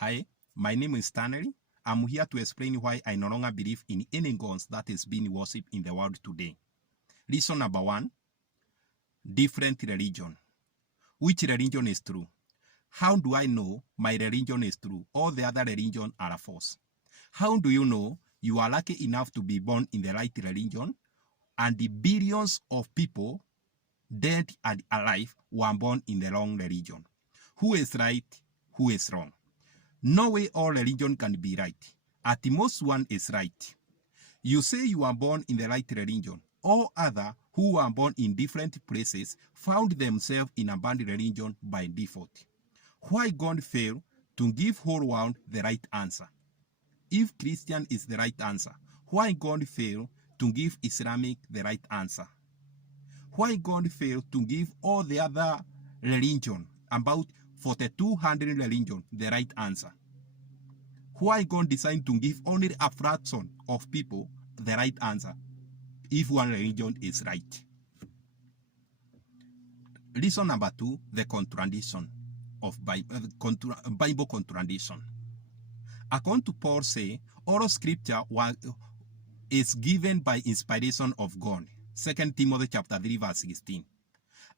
Hi, my name is Stanley. I'm here to explain why I no longer believe in any gods that is being worshipped in the world today. Reason number 1, different religion. Which religion is true? How do I know my religion is true? All the other religions are false. How do you know you are lucky enough to be born in the right religion and the billions of people dead and alive were born in the wrong religion? Who is right? Who is wrong? No way all religion can be right. At the most, one is right. You say you are born in the right religion. All other who were born in different places found themselves in a bad religion by default. Why God failed to give whole world the right answer? If Christian is the right answer, why God failed to give Islamic the right answer? Why God failed to give all the other religion, about 4,200 religion, the right answer? Why God decided to give only a fraction of people the right answer if one religion is right? Reason number 2, the contradiction of Bible contradiction. According to Paul say, all scripture is given by inspiration of God. 2 Timothy chapter 3 verse 16.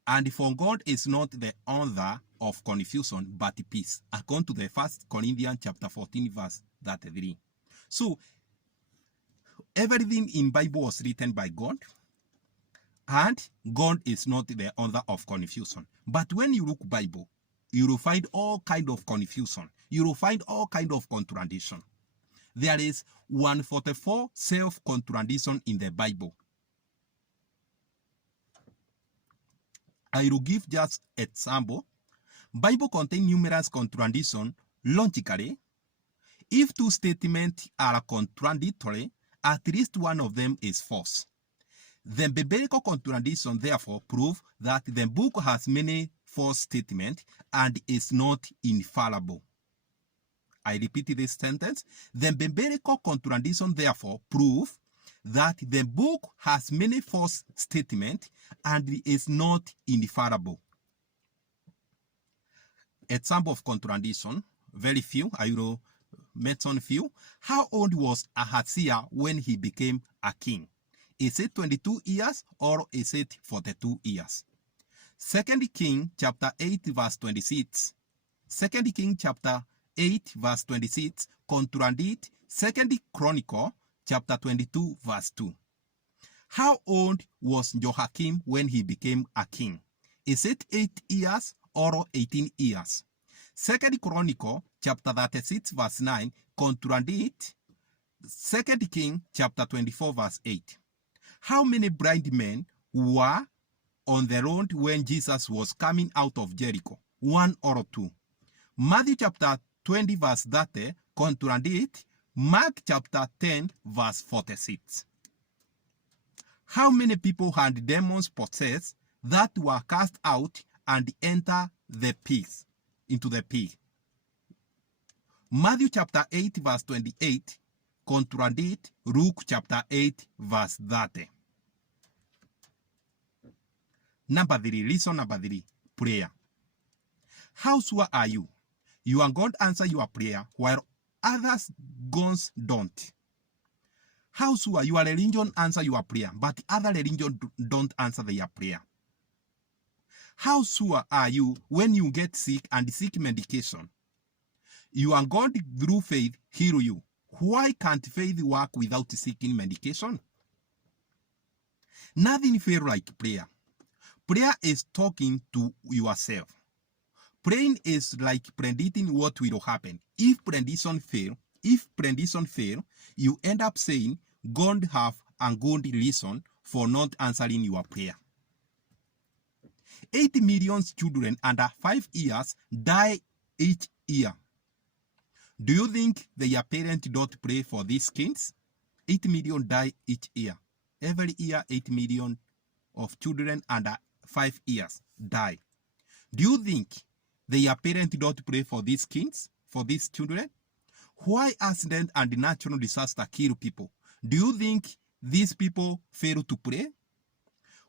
And for God is not the author of confusion, but peace. According to the 1 Corinthians chapter 14 verse 33. So, everything in Bible was written by God, and God is not the author of confusion. But when you look Bible, you will find all kind of confusion. You will find all kind of contradiction. There is 144 self-contradiction in the Bible. I will give just example. Bible contains numerous contradictions logically. If two statements are contradictory, at least one of them is false. The biblical contradiction therefore prove that the book has many false statements and is not infallible. I repeat this sentence. The biblical contradiction therefore prove that the book has many false statements and is not infallible. Example of contradiction, very few. I will mention few. How old was Ahaziah when he became a king? Is it 22 years or is it 42 years? 2 King chapter 8 verse 26. 2 King chapter 8 verse 26 contradict 2 Chronicle chapter 22 verse 2. How old was Jehoiakim when he became a king? Is it 8 years or 18 years? 2 Chronicle chapter 36 verse 9 contradict 2 King chapter 24 verse 8. How many blind men were on the road when Jesus was coming out of Jericho? 1 or 2? Matthew chapter 20 verse 30 contradict Mark chapter 10 verse 46. How many people had demons possessed that were cast out and enter the pigs, into the pig? Matthew chapter 8 verse 28 contradict Luke chapter 8 verse 30. Number 3, reason number 3, prayer. How sure are you? Your God answer your prayer while others' gods don't. How sure your religion answer your prayer, but other religion don't answer their prayer? How sure are you when you get sick and seek medication? Your God through faith heal you. Why can't faith work without seeking medication? Nothing feels like prayer. Prayer is talking to yourself. Praying is like predicting what will happen. If prediction fail, you end up saying God have a good reason for not answering your prayer. 8 million children under 5 years die each year. Do you think their parents don't pray for these kids? 8 million die each year. Every year, 8 million of children under 5 years die. Do you think their parents don't pray for these kids, for these children? Why accident and natural disaster kill people? Do you think these people fail to pray?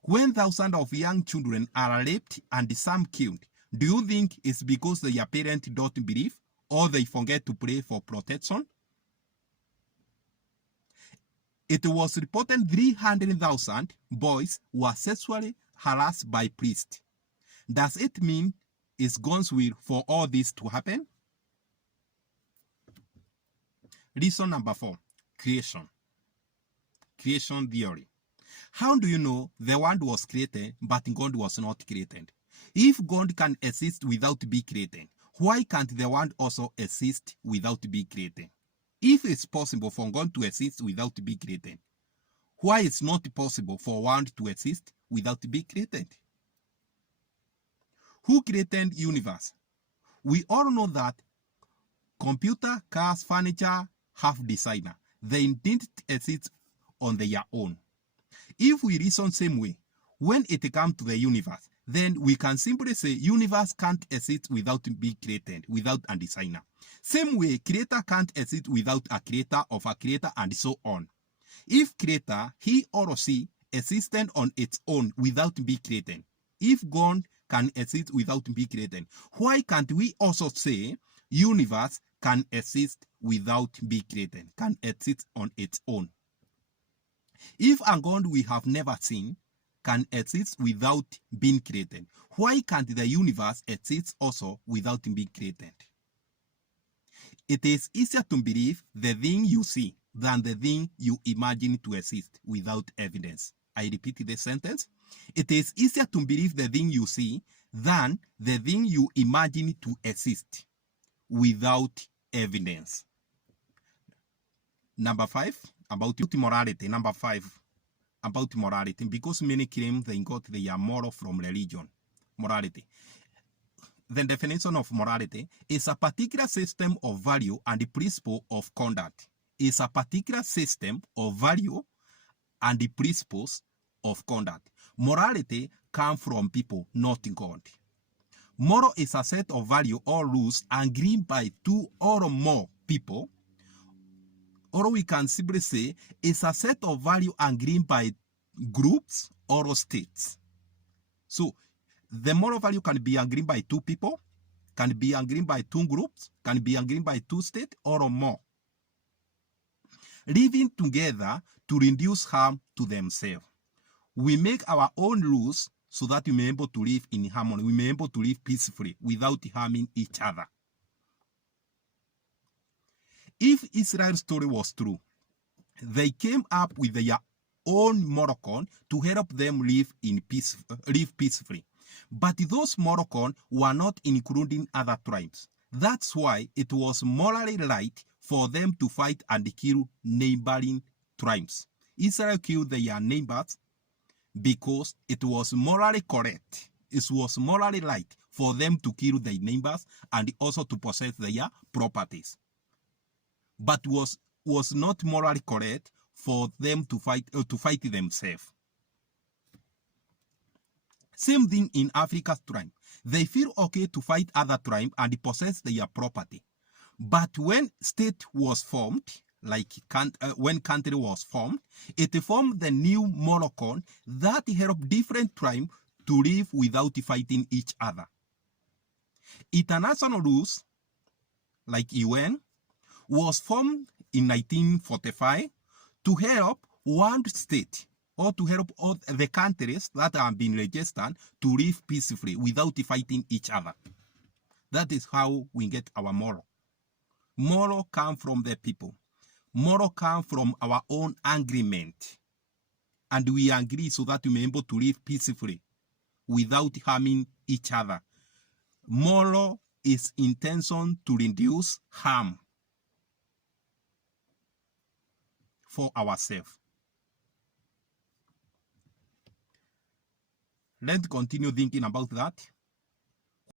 When thousands of young children are raped and some killed, do you think it's because their parents don't believe or they forget to pray for protection. It was reported 300,000 boys were sexually harassed by priests. Does it mean it's God's will for all this to happen? Reason number 4, creation. Creation theory. How do you know the world was created but God was not created? If God can exist without being created, why can't the world also exist without being created? If it's possible for God to exist without being created, why it's not possible for world to exist without being created? Who created universe? We all know that computer, cars, furniture have designer. They didn't exist on their own. If we reason same way, when it comes to the universe, then we can simply say universe can't exist without being created, without a designer. Same way, creator can't exist without a creator of a creator, and so on. If creator, he or she, existed on its own without being created, if God can exist without being created, why can't we also say universe can exist without being created, can exist on its own? If a God we have never seen can exist without being created, why can't the universe exist also without being created? It is easier to believe the thing you see than the thing you imagine to exist without evidence. I repeat this sentence. It is easier to believe the thing you see than the thing you imagine to exist without evidence. Number 5, about morality. Number 5, about morality. Because many claim they got their moral from religion. Morality. The definition of morality is a particular system of value and the principle of conduct. Is a particular system of value and the principles of conduct. Morality comes from people, not God. Moral is a set of value or rules agreed by 2 or more people, or we can simply say it's a set of value agreed by groups or states. So the moral value can be agreed by 2 people, can be agreed by 2 groups, can be agreed by 2 states or more. Living together to reduce harm to themselves. We make our own rules so that we may be able to live in harmony. We may be able to live peacefully without harming each other. If Israel's story was true, they came up with their own moral code to help them live peacefully. But those moral codes were not including other tribes. That's why it was morally right for them to fight and kill neighboring tribes. Israel killed their neighbors because it was morally correct. It was morally right for them to kill their neighbors and also to possess their properties. But was not morally correct for them to fight themselves. Same thing in Africa's tribe. They feel okay to fight other tribes and possess their property. But when state was formed, when country was formed, it formed the new moral code that helped different tribes to live without fighting each other. International rules, like UN, was formed in 1945 to help one state or to help all the countries that have been registered to live peacefully without fighting each other. That is how we get our moral. Moral comes from the people. Moral comes from our own agreement. And we agree so that we may be able to live peacefully without harming each other. Moral is intention to reduce harm for ourselves. Let's continue thinking about that.